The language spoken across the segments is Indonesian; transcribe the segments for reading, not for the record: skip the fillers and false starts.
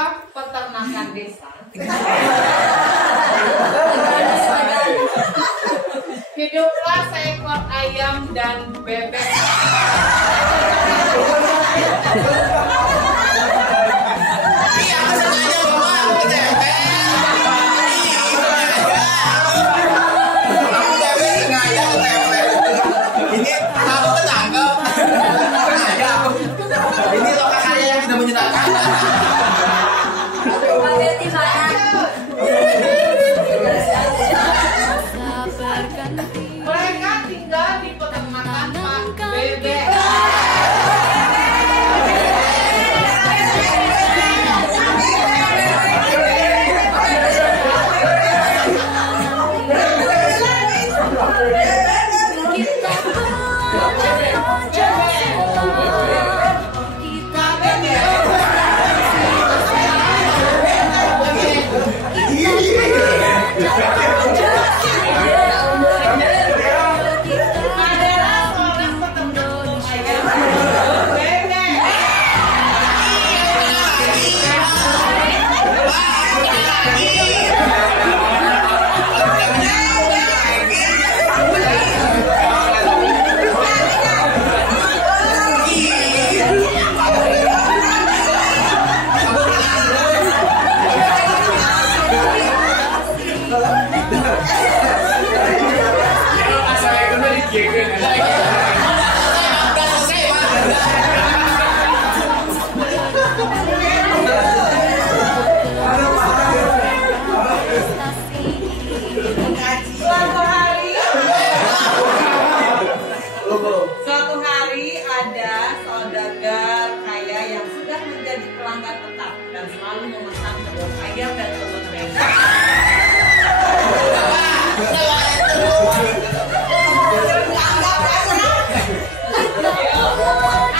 Dalam peternakan desa hiduplah seekor ayam dan bebek. Ini aku ketangkep. Ini lokasi saya yang tidak menyenangkan. Mereka tinggal di peternakan Pak Bebek. Suatu hari ada saudagar kaya yang sudah menjadi pelanggan tetap dan selalu memesan telur ayam dan telur bebek.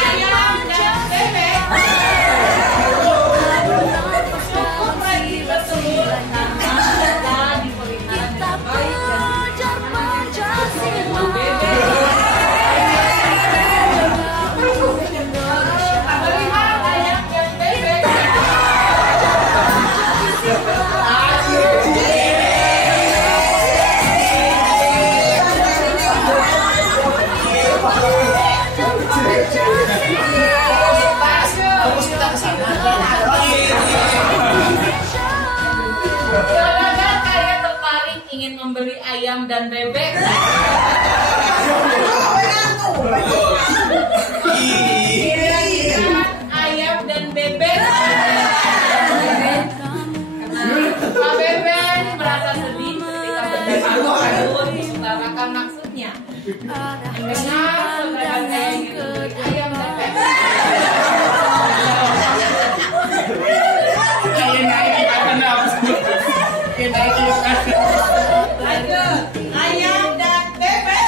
Ayam dan bebek cukup lagi bertelur karena ada dipelihara dengan baik dan bebek. Saudagar kaya tertarik ingin membeli ayam dan bebek. Ayam dan bebek. Pak Bebek merasa sedih ketika mendengar diutarakan maksudnya. Mendengar saudaranya ingin membeli ayam dan bebek. Ayam dan bebek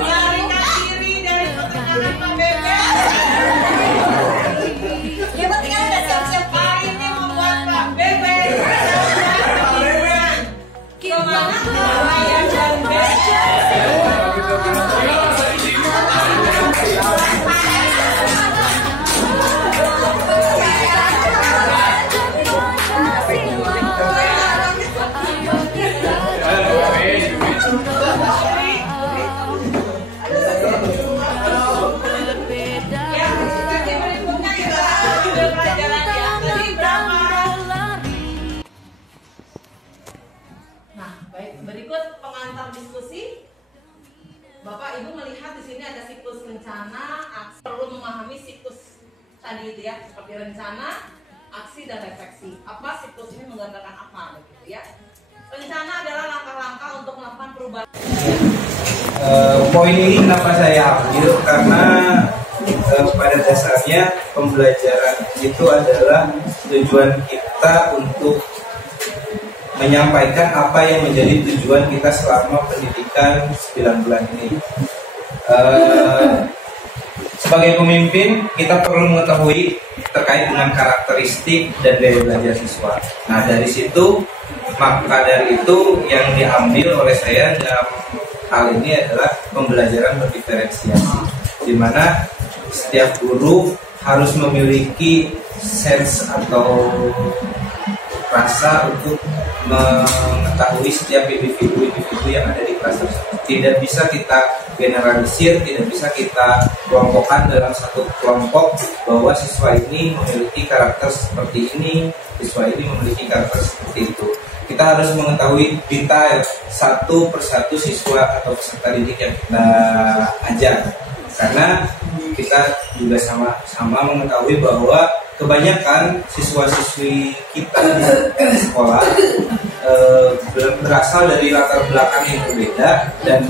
melarikan diri dari peternakan Pak Bebek. Yang penting ada siap-siap. Hari ini membuat Pak Bebek semangat ayam dan berikut pengantar diskusi. Bapak Ibu melihat di sini ada siklus rencana, aksi. Perlu memahami siklus tadi itu ya, seperti rencana, aksi dan refleksi. Apa siklus ini menggambarkan apa begitu ya? Rencana adalah langkah-langkah untuk melakukan perubahan. Poin ini kenapa saya ambil karena pada dasarnya pembelajaran itu adalah tujuan kita untuk menyampaikan apa yang menjadi tujuan kita selama pendidikan 9 bulan ini. Sebagai pemimpin, kita perlu mengetahui terkait dengan karakteristik dan gaya belajar siswa. Nah, dari situ, maka dari itu yang diambil oleh saya dalam hal ini adalah pembelajaran berdiferensiasi, di mana setiap guru harus memiliki sense atau rasa untuk mengetahui setiap individu yang ada di kelas tersebut. Tidak bisa kita generalisir, tidak bisa kita kelompokkan dalam satu kelompok bahwa siswa ini memiliki karakter seperti ini, siswa ini memiliki karakter seperti itu. Kita harus mengetahui detail satu persatu siswa atau peserta didik yang kita ajar, karena kita juga sama-sama mengetahui bahwa kebanyakan siswa-siswi kita di sekolah berasal dari latar belakang yang berbeda, dan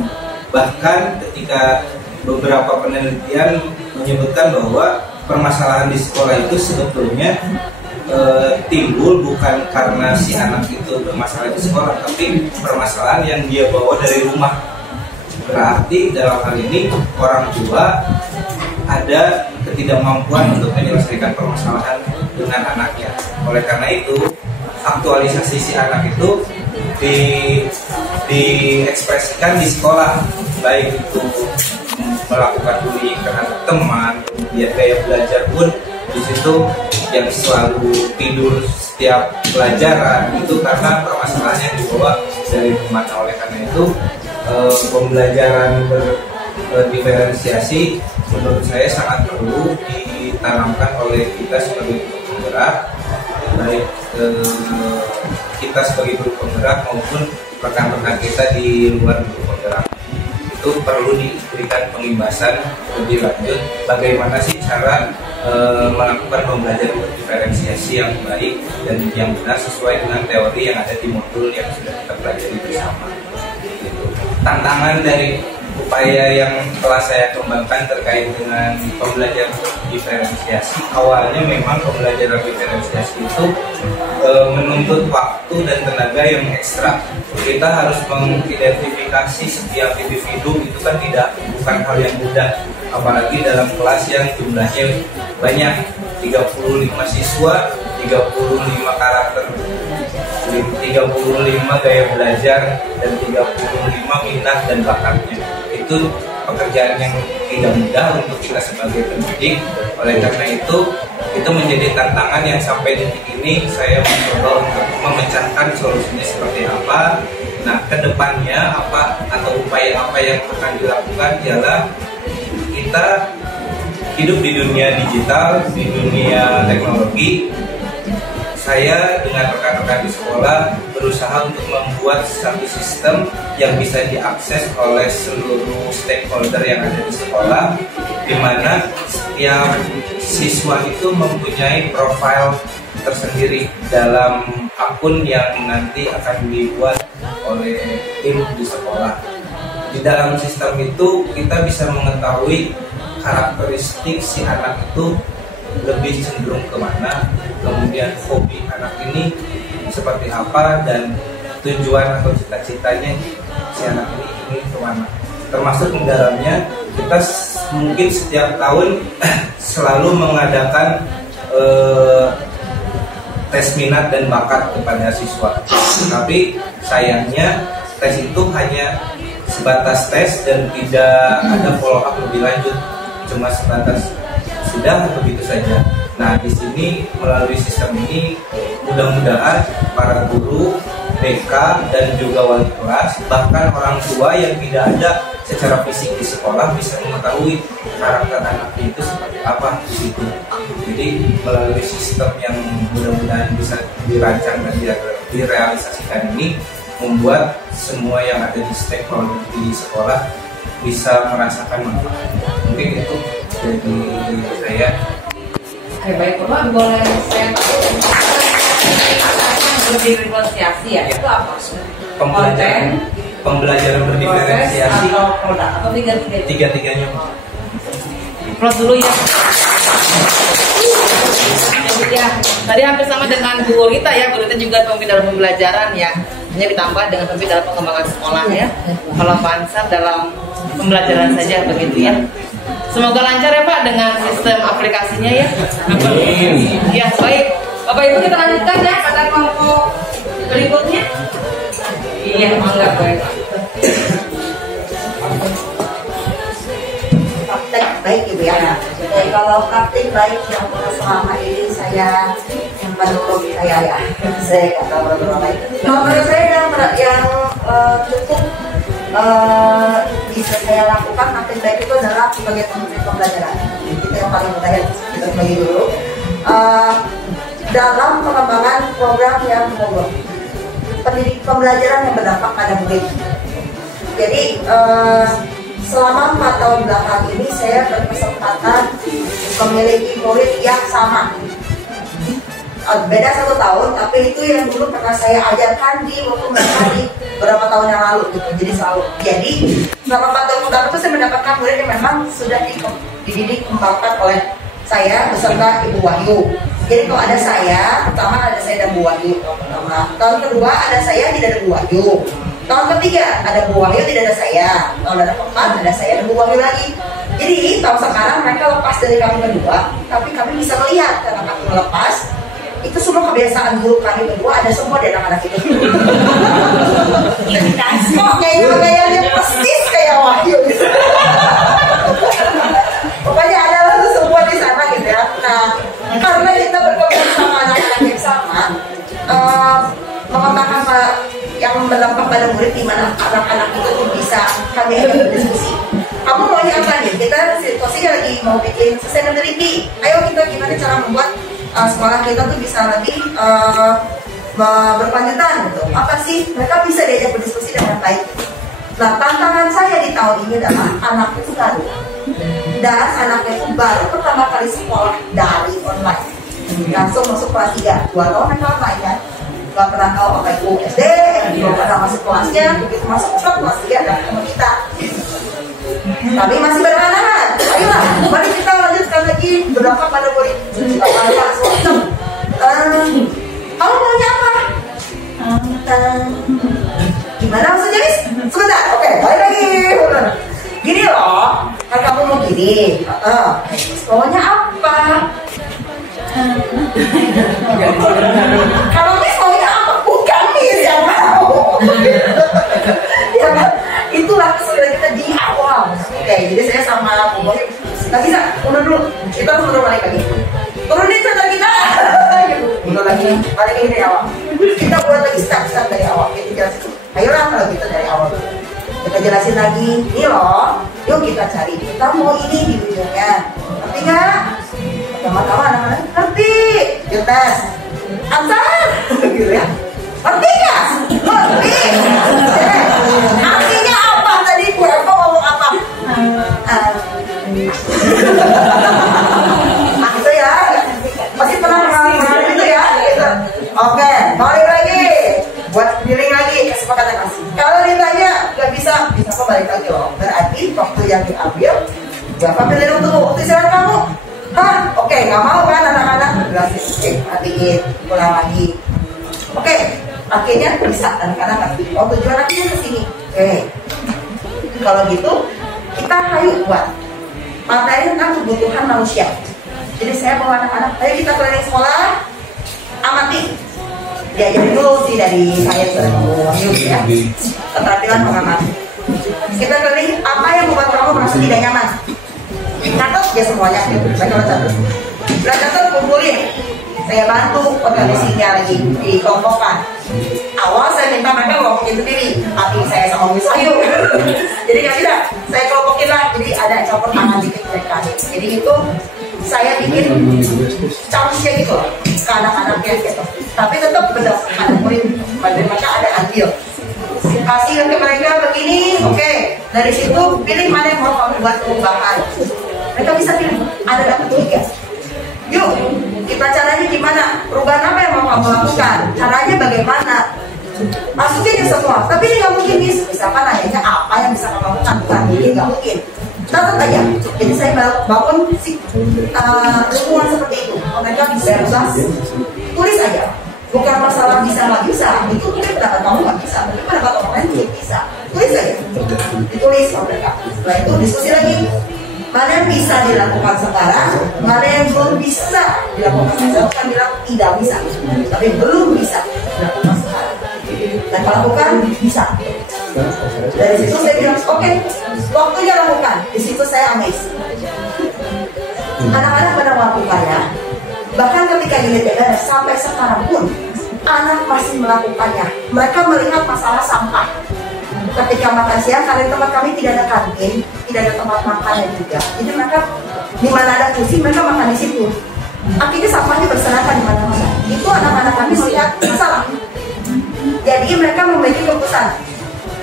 bahkan ketika beberapa penelitian menyebutkan bahwa permasalahan di sekolah itu sebetulnya timbul bukan karena si anak itu bermasalah di sekolah, tapi permasalahan yang dia bawa dari rumah. Berarti dalam hal ini orang tua ada ketidakmampuan untuk menyelesaikan permasalahan dengan anaknya. Oleh karena itu, aktualisasi si anak itu diekspresikan di sekolah, baik itu melakukan bullying terhadap teman, kemudian gaya belajar pun di situ yang selalu tidur setiap pelajaran itu karena permasalahannya yang dibawa dari rumah. Oleh karena itu, pembelajaran berdiferensiasi menurut saya sangat perlu ditanamkan oleh kita sebagai guru penggerak, baik kita sebagai guru penggerak maupun rekan-rekan kita di luar guru penggerak. Itu perlu diberikan pengimbasan lebih lanjut bagaimana sih cara melakukan pembelajaran berdiferensiasi yang baik dan yang benar sesuai dengan teori yang ada di modul yang sudah kita pelajari bersama. Gitu. Tantangan dari upaya yang telah saya kembangkan terkait dengan pembelajaran diferensiasi, awalnya memang pembelajaran diferensiasi itu menuntut waktu dan tenaga yang ekstra. Kita harus mengidentifikasi setiap individu, itu kan bukan hal yang mudah, apalagi dalam kelas yang jumlahnya banyak, 35 siswa, 35 karakter, 35 gaya belajar, dan 35 minat dan bakatnya. Itu pekerjaan yang tidak mudah untuk kita sebagai pendidik. Oleh karena itu menjadi tantangan yang sampai detik ini saya mencoba untuk memecahkan solusinya seperti apa. Nah, kedepannya apa atau upaya apa yang akan dilakukan ialah kita hidup di dunia digital, di dunia teknologi. Saya dengan rekan-rekan di sekolah berusaha untuk membuat satu sistem yang bisa diakses oleh seluruh stakeholder yang ada di sekolah, di mana setiap siswa itu mempunyai profil tersendiri dalam akun yang nanti akan dibuat oleh tim di sekolah. Di dalam sistem itu kita bisa mengetahui karakteristik si anak itu lebih cenderung kemana, kemudian hobi anak ini seperti apa, dan tujuan atau cita-citanya si anak ini ingin kemana. Termasuk di dalamnya kita mungkin setiap tahun selalu mengadakan tes minat dan bakat kepada siswa. Tapi sayangnya tes itu hanya sebatas tes dan tidak ada follow up lebih lanjut, cuma sebatas sudah begitu saja. Nah, di sini melalui sistem ini mudah-mudahan para guru, BK dan juga wali kelas, bahkan orang tua yang tidak ada secara fisik di sekolah bisa mengetahui karakter anaknya itu seperti apa di situ. Jadi melalui sistem yang mudah-mudahan bisa dirancang dan direalisasikan ini membuat semua yang ada di stakeholder di sekolah bisa merasakan manfaat. Mungkin itu dari saya. Oke, baik Bapak, boleh saya berdiferensiasi ya? Itu apa? Pembelajaran berdiferensiasi atau produk atau tiga-tiganya. Close dulu ya. Ya, tadi hampir sama dengan Bu Rita ya. Bu Rita juga pemimpin dalam pembelajaran ya. Hanya ditambah dengan pemimpin dalam pengembangan sekolah ya. Kalau Pak Ansar dalam pembelajaran saja begitu ya. Semoga lancar ya Pak dengan sistem aplikasinya ya. Ya, baik. Bapak Ibu kita lanjutkan ya pada kelompok berikutnya. Iya, mangga baik. Baik Ibu ya. kalau praktik baik yang selama ini saya yang menurut saya ya, saya kata menurut lain. Kalau menurut saya yang cukup bisa saya lakukan praktik baik itu adalah sebagai pemimpin pembelajaran. Kita yang paling utama kita bagi dulu dalam pengembangan program yang mogok. Pendidik pembelajaran yang berdampak pada murid. Jadi selama 4 tahun belakang ini saya berkesempatan memiliki murid yang sama. Beda 1 tahun, tapi itu yang dulu pernah saya ajarkan di waktu mereka di beberapa tahun yang lalu gitu. Jadi selalu. Jadi selama 4 tahun belakang itu saya mendapatkan murid yang memang sudah dididik kembangkan oleh saya beserta Ibu Wahyu. Jadi kalau ada saya, pertama ada saya dan Bu Wahyu. Tahun kedua ada saya, tidak ada Bu Wahyu. Tahun ketiga ada Bu Wahyu, tidak ada saya. Tahun keempat ada saya dan Bu Wahyu lagi. Jadi tahun sekarang mereka lepas dari kami berdua, tapi kami bisa melihat karena kami melepas itu semua kebiasaan guru kami berdua ada semua di anak-anak itu. Kok gaya-gayanya persis kayak Wahyu. Pokoknya ada itu semua di sana gitu ya. Nah, karena kita berkembang sama anak-anak yang sama, mengembangkan yang berdampak pada murid di mana anak-anak itu bisa kami ajak berdiskusi. Kamu maunya apa nih? Kita situasinya lagi mau bikin sustainability. Ayo kita gimana cara membuat sekolah kita tuh bisa lebih berkelanjutan gitu. Apa sih? Mereka bisa diajak berdiskusi dengan baik. Nah, tantangan saya di tahun ini adalah anak itu baru. Dan anaknya itu baru pertama kali sekolah dari online. Langsung masuk kelas 3, 2 tahun mereka online kan. Gak pernah tahu apa itu SD, belum pernah masuk kelasnya, begitu masuk kelas 3 dan sama kita. Tapi masih berhalangan. Ayolah, mari kita lanjutkan lagi berdampak pada murid. Kamu maunya apa? Gimana maksudnya, Miss? Sebentar, oke, balik lagi. Gini loh, kan kamu mau gini. Maunya apa? Kalau Miss maunya apa? Bukan Miss yang mau. Ya kan? Itulah kesulitan kita di awal. Oke, jadi saya sama ngomongin nggak bisa, mundur dulu. Kita harus mundur balik lagi. Turunin sandal kita. Mundur lagi, balik lagi dari awal. Kita buat lagi step-step dari awal. Kita jelasin. Ayolah kalau gitu dari awal. Kita jelasin lagi. Ini loh, yuk kita cari. Kita mau ini di ujungnya. Ngerti nggak? Pertama-tama anak-anak ngerti. Yuk tes. Ansar. Gitu ya. Ngerti nggak? Ngerti. Artinya apa tadi? Kurang ngomong apa? Nah itu ya. Masih pernah mengalami itu ya. Gitu. Oke, balik lagi. Buat feeling lagi kesepakatan kasih. Kalau ditanya nggak bisa kok balik lagi loh. Berarti waktu yang diambil berapa pilihan untuk waktu istirahat kamu? Hah? Oke, nggak mau kan anak-anak? Berarti matiin, pulang lagi. Oke, akhirnya bisa anak-anak ngerti. Oh tujuan akhirnya ke sini. Oke, kalau gitu kita ayo buat materi tentang kebutuhan manusia. Jadi saya bawa anak-anak, ayo kita keliling sekolah, amati. Diajarin dulu sih dari saya ya, keterampilan mengamati. Kita keliling apa yang membuat kamu merasa tidak nyaman. Catat ya semuanya, baiklah catat. Setelah catat kumpulin. Saya bantu organisasinya lagi di kelompokkan. Awal saya minta mereka kelompokin sendiri, tapi saya sama Miss Ayu. Jadi nggak bisa, saya kelompokin lah. Jadi ada campur tangan dikit mereka. Jadi itu saya bikin challenge-nya gitu ke anak-anaknya gitu. Tapi tetap berdasarkan murid, mereka ada andil. Kasih ke mereka begini, oke. Dari situ pilih mana yang mau kamu buat perubahan. Mereka bisa pilih, ada dapat 3. Yuk, kita caranya gimana? Perubahan apa yang mau kamu lakukan? Caranya bagaimana? Masukin ke semua. Tapi ini nggak mungkin misalkan nanya apa yang bisa kamu lakukan? Bukan, ini nggak mungkin. Catat aja. Jadi saya bangun lingkungan seperti itu. Mereka bisa bebas, tulis aja. Bukan masalah bisa nggak bisa. Itu mungkin pendapat kamu nggak bisa. Mungkin pendapat orang lain mungkin bisa. Tulis aja. Ditulis sama mereka. Setelah itu diskusi lagi. Mana yang bisa dilakukan sekarang, mana yang belum bisa dilakukan. Saya bukan bilang tidak bisa, tapi belum bisa dilakukan sekarang. Dan kalau lakukan, bisa. Dari situ saya bilang, oke, waktunya lakukan. Di situ saya amazed. Anak-anak pada melakukannya. Bahkan ketika unit beres sampai sekarang pun anak masih melakukannya. Mereka melihat masalah sampah. Ketika makan siang, karena di tempat kami tidak ada kantin, tidak ada tempat makannya juga. Jadi mereka di mana ada kursi mereka makan di situ. Akhirnya sampahnya berserakan di mana-mana. Itu anak-anak kami melihat masalah. Jadi mereka memiliki keputusan.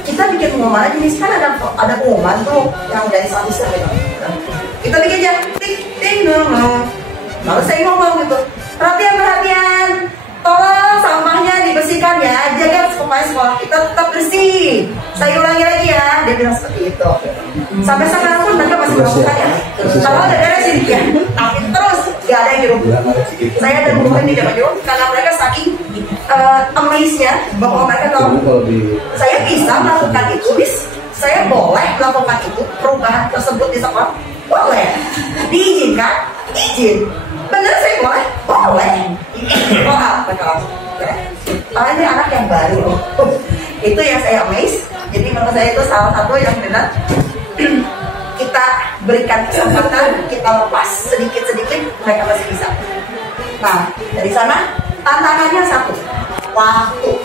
Kita bikin pengumuman aja, kan ada pengumuman tuh yang dari satu gitu. Kita bikin aja, ting dong. Lalu saya ngomong gitu, perhatian, tolong sampahnya dibersihkan ya, jaga supaya sekolah kita tetap bersih. Saya ulangi lagi ya, dia bilang seperti itu. Sampai sekarang pun mereka masih melakukannya. Kalau udah beresin ya, tapi terus gak ada yang di rumah. Saya ada rumah ini dapat jauh karena mereka saking amaze-nya bahwa mereka tahu saya bisa melakukan itu, saya boleh melakukan itu, perubahan tersebut di sekolah boleh, diizinkan, izin. Bener saya boleh? Boleh. Wah, betul. Karena ini anak yang baru. Itu yang saya amaze. Jadi menurut saya itu salah satu yang benar kita berikan kesempatan, kita lepas sedikit-sedikit, mereka masih bisa. Nah, dari sana tantangannya satu, waktu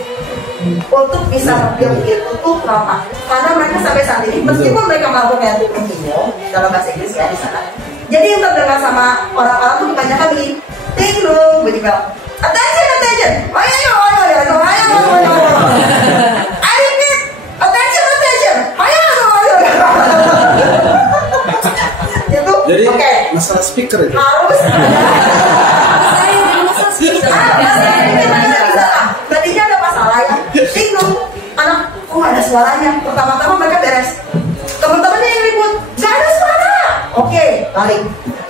untuk bisa memiliki itu lama. Karena mereka sampai saat ini, meskipun mereka melakukan itu continuum dalam bahasa Inggris ya di sana. Jadi yang terdengar sama orang-orang tuh kebanyakan begini, tinglung, begitu. Attention, ayo. I repeat, attention, ayo. Itu, Jadi oke. masalah speaker itu. Harus tadinya ada masalah ya, bingung. Anak, kok ada suaranya? Pertama-tama mereka beres. Teman-temannya yang ribut, gak ada suara. Oke, balik.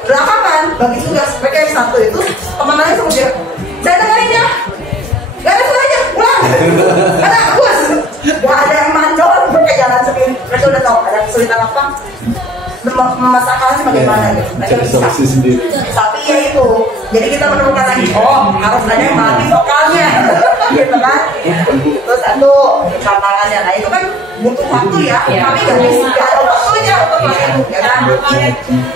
Belakangan bagi tugas mereka yang satu itu teman lain sama dia. Saya dengerin ya, gak ada suaranya, pulang. Karena bos, gak ada yang mandor, mereka jalan sendiri. Mereka udah tahu ada kesulitan apa, memasakkannya bagaimana gitu. Mereka bisa. Tapi ya itu, jadi kita menemukan lagi, oh harus ada yang melatih vokalnya, gitu kan? Terus satu tantangannya, nah itu kan butuh waktu ya. Kami nggak bisa, nggak ada waktunya untuk itu, ya kan?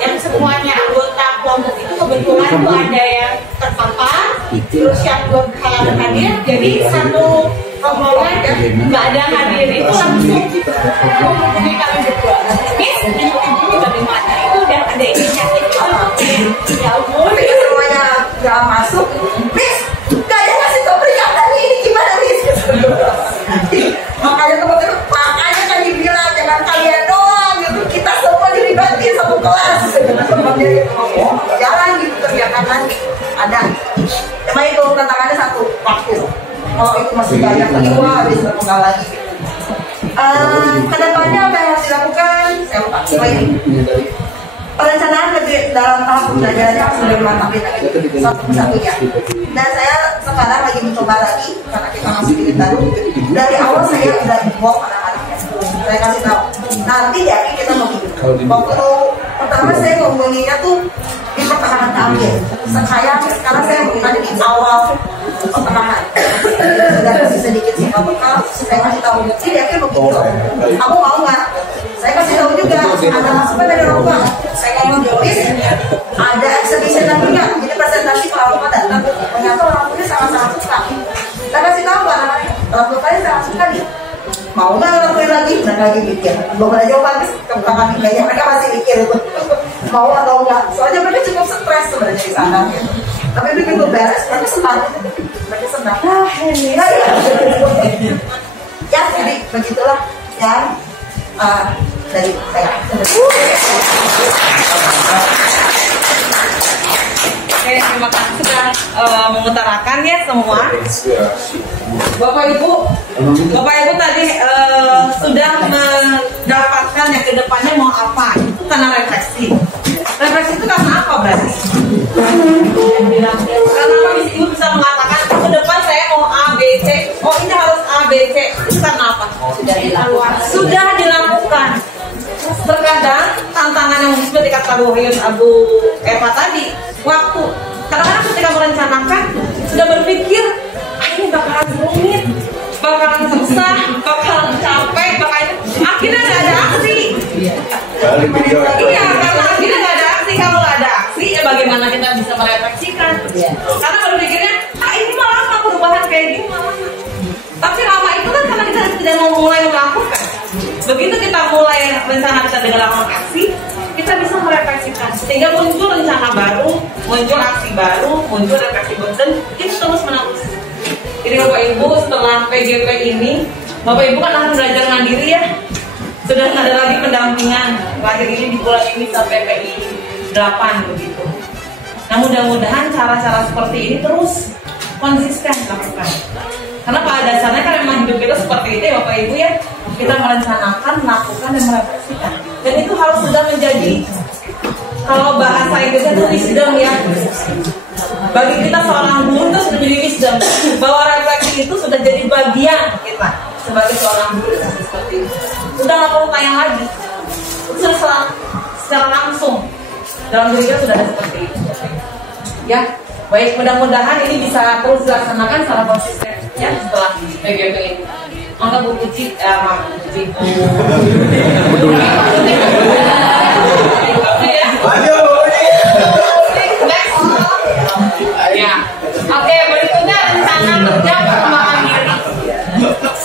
Yang semuanya anggota kelompok itu kebetulan tuh ada yang terpapar, terus yang belum hadir hadir, jadi satu rombongan nggak ada hadir itu langsung menghubungi kami berdua. Miss, ini bagaimana? Itu udah ada inisiatif ya ampun. Tapi semuanya nggak masuk, Miss, nggak ada ngasih tau peringatan ini gimana Miss? Makanya teman-teman, makanya kan dibilang jangan kalian doang gitu, kita semua dilibatin satu kelas. Jalan gitu terbiarkan lagi ada. Cuma itu tantangannya satu, waktu. Kalau itu masih banyak lagi, wah bisa berkembang lagi. Kedepannya apa yang harus dilakukan? Saya lupa. Perencanaan dalam tahap pembelajarannya harus sudah dimantapin lagi satu persatunya. Dan saya sekarang lagi mencoba lagi karena kita masih unit baru. Dari awal saya sudah involve anak-anaknya. Saya kasih tahu. Nanti ya kita mau bikin. Waktu pertama saya ngomongnya tuh di pertengahan akhir. Sekarang saya bukan di awal pertengahan. Sudah kasih sedikit singkat bekal. Saya kasih tahu. Jadi akhirnya begitu. Kamu mau nggak? Saya kasih tahu juga. Ada masukan dari orang tua. Saya ngomong Joris, ada exhibition lagi nggak? Jadi presentasi kalau orang datang, ternyata orang tuanya sangat-sangat suka. Saya kasih tahu anak-anaknya, orang tuanya sangat suka nih. Mau nggak orang tuanya lagi? Mereka lagi mikir. Belum ada jawaban, kami kayaknya mereka masih mikir itu. Mau atau enggak? Soalnya mereka cukup stres sebenarnya di sana. Tapi begitu beres, mereka senang. Mereka senang. Ya, jadi begitulah yang dari saya. Oke, terima kasih sudah mengutarakan ya semua. Bapak Ibu tadi sudah mendapatkan yang kedepannya mau apa? Itu karena refleksi. Refleksi itu karena apa berarti? Karena Ibu bisa mengatakan ke depan saya mau A, B, C. Oh ini harus A, B, C. Itu karena apa? Sudah dilakukan. Terkadang tantangan yang seperti kata Bu Hyun, Abu Eva tadi, waktu. Kadang-kadang ketika merencanakan sudah berpikir, ini bakalan rumit, bakalan susah, bakalan capek, bakalan akhirnya nggak ada aksi. Iya, karena akhirnya nggak ada aksi. Kalau nggak ada aksi, ya memperhatikan. Karena baru pikirnya, ini malah lama perubahan kayak gini malah lama. Tapi lama itu kan karena kita tidak mau mulai melakukan. Begitu kita mulai rencana kita dengan lakukan aksi, kita bisa merefleksikan sehingga muncul rencana baru, muncul aksi baru, muncul refleksi baru, dan itu terus menerus. Jadi Bapak Ibu setelah PGP ini, Bapak Ibu kan akan belajar mandiri ya. Sudah nggak ada lagi pendampingan. Terakhir ini di bulan ini sampai PI 8 begitu. Nah mudah-mudahan cara-cara seperti ini terus konsisten dilakukan. Karena pada dasarnya kan memang hidup kita seperti itu ya Bapak Ibu ya. Kita merencanakan, melakukan, dan merefleksikan. Dan itu harus sudah menjadi, kalau bahasa Inggrisnya itu wisdom ya. Bagi kita seorang guru itu sudah jadi wisdom. Bahwa refleksi itu sudah jadi bagian kita sebagai seorang guru seperti itu. Udah nggak perlu tanya lagi. Itu sudah secara langsung dalam diri kita sudah ada seperti itu. Ya, baik, mudah-mudahan ini bisa terus dilaksanakan secara konsisten ya setelah PGP ini. Maka Bu Puji, ya, oke, berikutnya rencana kerja pengembangan diri.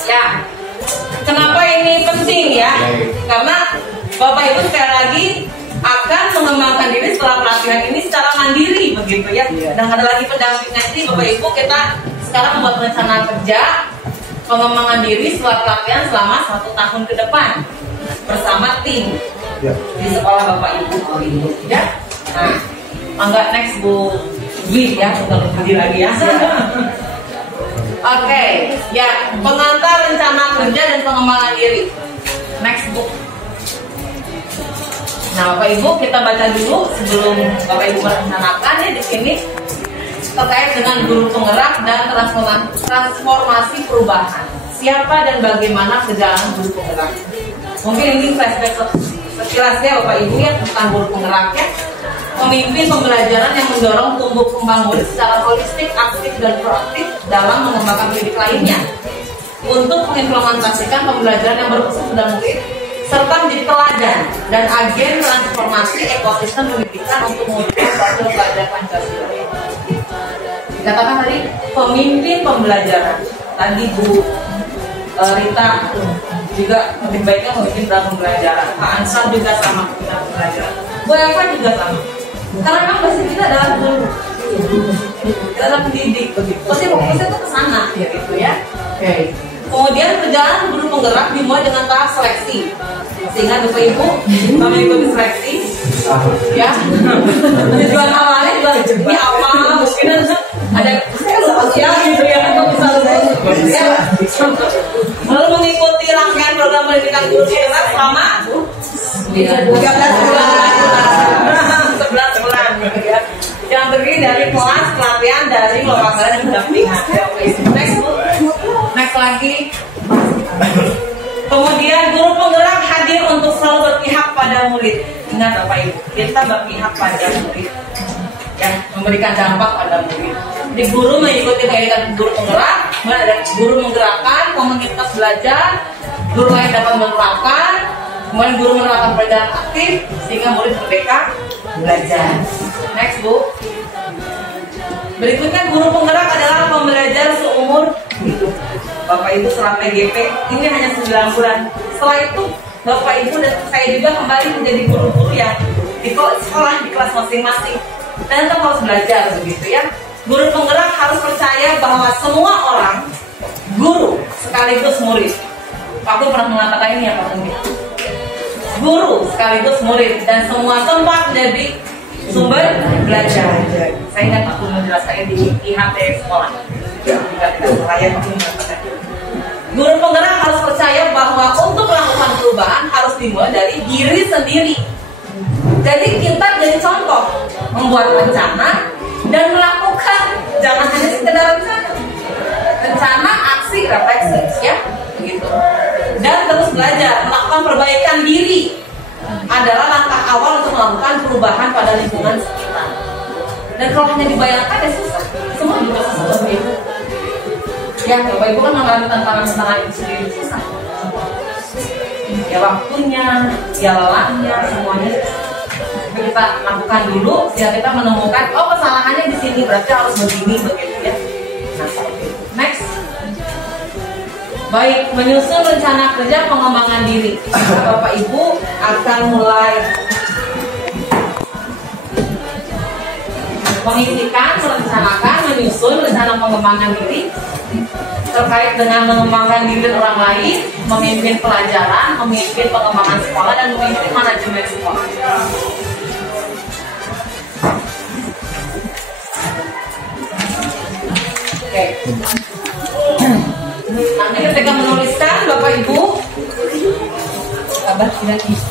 Ya, kenapa ini penting ya? Karena Bapak Ibu sekali lagi akan mengembangkan diri setelah pelatihan ini secara mandiri begitu ya. Dan ada lagi pendampingan ini Bapak Ibu, kita sekarang membuat rencana kerja pengembangan diri setelah pelatihan selama 1 tahun ke depan bersama tim di sekolah Bapak Ibu ya. Nah, mangga next Bu Dwi ya, untuk lebih lagi ya. Oke, ya, pengantar rencana kerja dan pengembangan diri. Next Bu. Nah, Bapak Ibu kita baca dulu sebelum Bapak Ibu merencanakan ya di sini terkait dengan guru penggerak dan transformasi perubahan. Siapa dan bagaimana perjalanan guru penggerak? Mungkin ini flashback sekilasnya Bapak Ibu ya tentang guru penggeraknya. Pemimpin pembelajaran yang mendorong tumbuh kembang murid secara holistik, aktif dan proaktif dalam mengembangkan pendidik lainnya untuk mengimplementasikan pembelajaran yang berkhusus pada murid serta menjadi teladan dan agen transformasi ekosistem pendidikan untuk mewujudkan suatu belajar Pancasila. Dikatakan tadi pemimpin pembelajaran. Tadi Bu Rita juga lebih baiknya pemimpin dalam pembelajaran. Pak Ansar juga sama dalam pembelajaran. Bu Eva juga sama. Karena memang basic kita adalah guru, kita adalah pendidik begitu. Pasti fokusnya itu ke sana ya gitu ya. Oke. Kemudian perjalanan guru penggerak dimulai dengan tahap seleksi. Sehingga Bapak Ibu mengikuti seleksi ya. Tujuan awalnya juga ini apa? Mungkin ada sosial gitu ya, atau bisa ya. Lalu mengikuti rangkaian program pendidikan guru penggerak selama 13 bulan gitu ya. Yang terdiri dari kelas pelatihan dari lembaga dan pendampingan. Next lagi. Kemudian guru penggerak hadir untuk selalu berpihak pada murid. Ingat Bapak Ibu, kita berpihak pada murid, yang memberikan dampak pada murid. Jadi guru mengikuti kegiatan guru penggerak, kemudian ada guru menggerakkan, komunitas belajar, guru lain dapat menerapkan, kemudian guru menerapkan pelajaran aktif sehingga murid merdeka belajar. Next Bu. Berikutnya guru penggerak adalah pembelajar seumur hidup. Bapak Ibu setelah PGP ini hanya 9 bulan. Setelah itu Bapak Ibu dan saya juga kembali menjadi guru-guru yang di sekolah di kelas masing-masing dan tetap harus belajar begitu ya. Guru penggerak harus percaya bahwa semua orang guru sekaligus murid. Pak Guru pernah mengatakan ini ya Pak Guru. Guru sekaligus murid dan semua tempat menjadi sumber belajar. Saya ingat Pak Guru menjelaskan di IHT sekolah. Guru penggerak harus percaya bahwa untuk melakukan perubahan harus dimulai dari diri sendiri. Jadi kita jadi contoh, membuat rencana dan melakukan, jangan hanya sekedar rencana, aksi, refleksi, ya, begitu. Dan terus belajar, melakukan perbaikan diri adalah langkah awal untuk melakukan perubahan pada lingkungan sekitar. Dan kalau hanya dibayangkan ya susah, semua juga susah itu. Ya, Bapak Ibu kan mengalami tantangan-tantangan itu sendiri susah. Ya waktunya, ya lelahnya, semuanya. kita lakukan dulu, biar kita menemukan oh kesalahannya di sini, berarti harus begini begitu ya. Nah, next. Baik, menyusun rencana kerja pengembangan diri. Bapak Ibu akan mulai mengisikan, merencanakan, menyusun rencana pengembangan diri terkait dengan mengembangkan diri orang lain, memimpin pelajaran, memimpin pengembangan sekolah, dan memimpin manajemen sekolah. Oke. Nanti ketika menuliskan, Bapak Ibu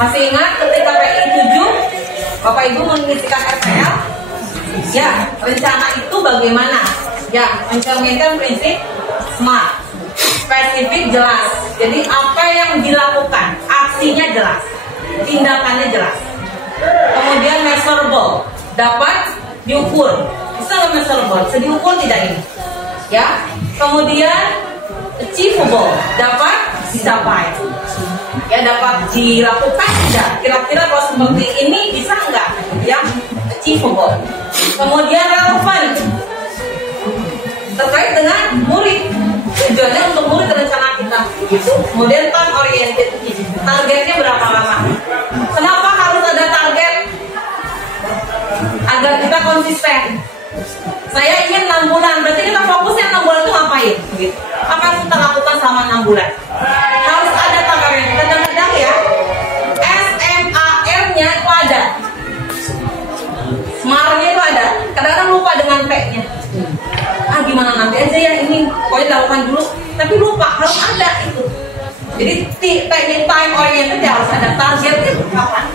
masih ingat ketika PI 7 Bapak Ibu mengisikan RPL? Ya, rencana itu bagaimana? Ya, mencerminkan prinsip SMART, spesifik, jelas. Jadi apa yang dilakukan, aksinya jelas, tindakannya jelas. Kemudian measurable, dapat diukur. Bisa nggak measurable? Bisa diukur tidak ini? Ya. Kemudian achievable, dapat dicapai. Ya, dapat dilakukan tidak? Kira-kira kalau seperti ini bisa nggak? Ya, achievable. Kemudian relevan, terkait dengan murid, tujuannya untuk murid rencana kita. Kemudian time oriented, targetnya berapa lama? Kenapa harus ada target? Agar kita konsisten. Saya ingin 6 bulan, berarti kita fokusnya 6 bulan itu ngapain? Apa yang kita lakukan selama 6 bulan? Harus ada targetnya. Kadang-kadang ya, SMAR-nya itu ada, SMAR-nya itu ada. Kadang-kadang lupa dengan P-nya. Gimana nanti aja ya, ini pokoknya dilakukan dulu, tapi lupa harus ada itu. Jadi teknik time oriented ya harus ada targetnya kapan.